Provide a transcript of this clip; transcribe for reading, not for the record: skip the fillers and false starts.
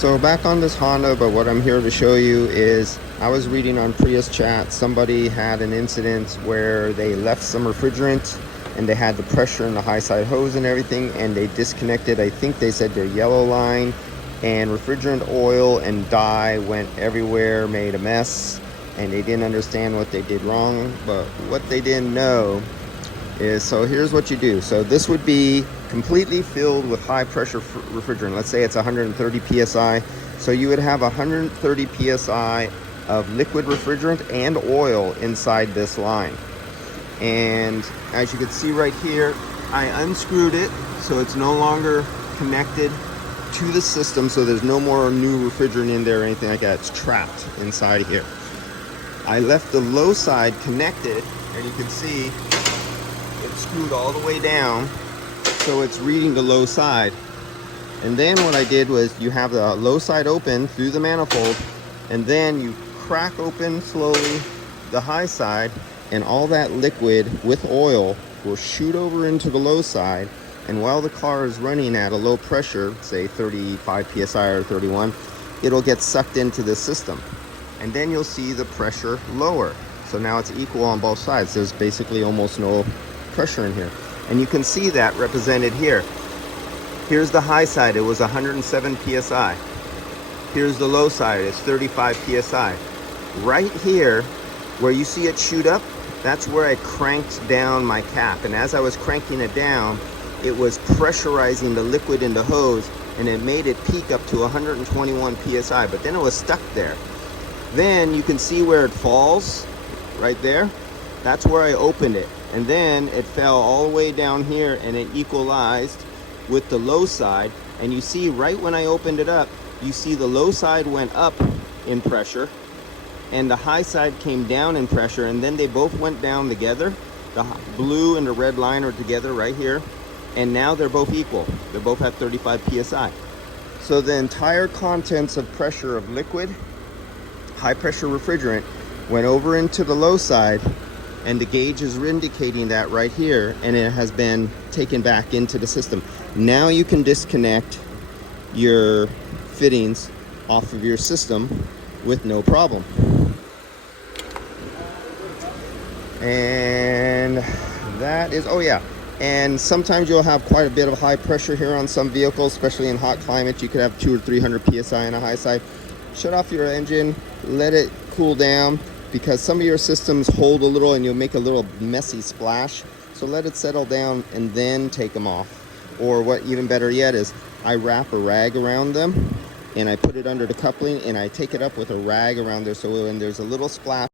So back on this Honda, but what I'm here to show you is I was reading on Prius chat, somebody had an incident where they left some refrigerant and they had the pressure in the high side hose and everything, and they disconnected, I think they said, their yellow line, and refrigerant oil and dye went everywhere, made a mess, and they didn't understand what they did wrong. But what they didn't know is, so here's what you do. So this would be completely filled with high pressure refrigerant. Let's say it's 130 psi. So you would have 130 psi of liquid refrigerant and oil inside this line. And as you can see right here, I unscrewed it so it's no longer connected to the system, so there's no more new refrigerant in there or anything like that. It's trapped inside here. I left the low side connected, and you can see it's screwed all the way down, so it's reading the low side. And then what I did was, you have the low side open through the manifold, and then you crack open slowly the high side, and all that liquid with oil will shoot over into the low side. And while the car is running at a low pressure, say 35 psi or 31, it'll get sucked into the system. And then you'll see the pressure lower. So now it's equal on both sides. There's basically almost no pressure in here. And you can see that represented here. Here's the high side, it was 107 psi. Here's the low side, it's 35 psi. Right here, where you see it shoot up, that's where I cranked down my cap. And as I was cranking it down, it was pressurizing the liquid in the hose, and it made it peak up to 121 psi, but then it was stuck there. Then you can see where it falls, right there. That's where I opened it. And then it fell all the way down here, and it equalized with the low side. And you see right when I opened it up, you see the low side went up in pressure, and the high side came down in pressure, and then they both went down together. The blue and the red line are together right here. And now they're both equal. They both have 35 psi. So the entire contents of pressure of liquid, high pressure refrigerant, went over into the low side, and the gauge is indicating that right here, and it has been taken back into the system. Now you can disconnect your fittings off of your system with no problem. And that is, oh yeah. And sometimes you'll have quite a bit of high pressure here on some vehicles, especially in hot climates. You could have 200 or 300 psi on a high side. Shut off your engine, let it cool down, because some of your systems hold a little and you'll make a little messy splash. So let it settle down and then take them off. Or what even better yet is, I wrap a rag around them and I put it under the coupling, and I take it up with a rag around there, so when there's a little splash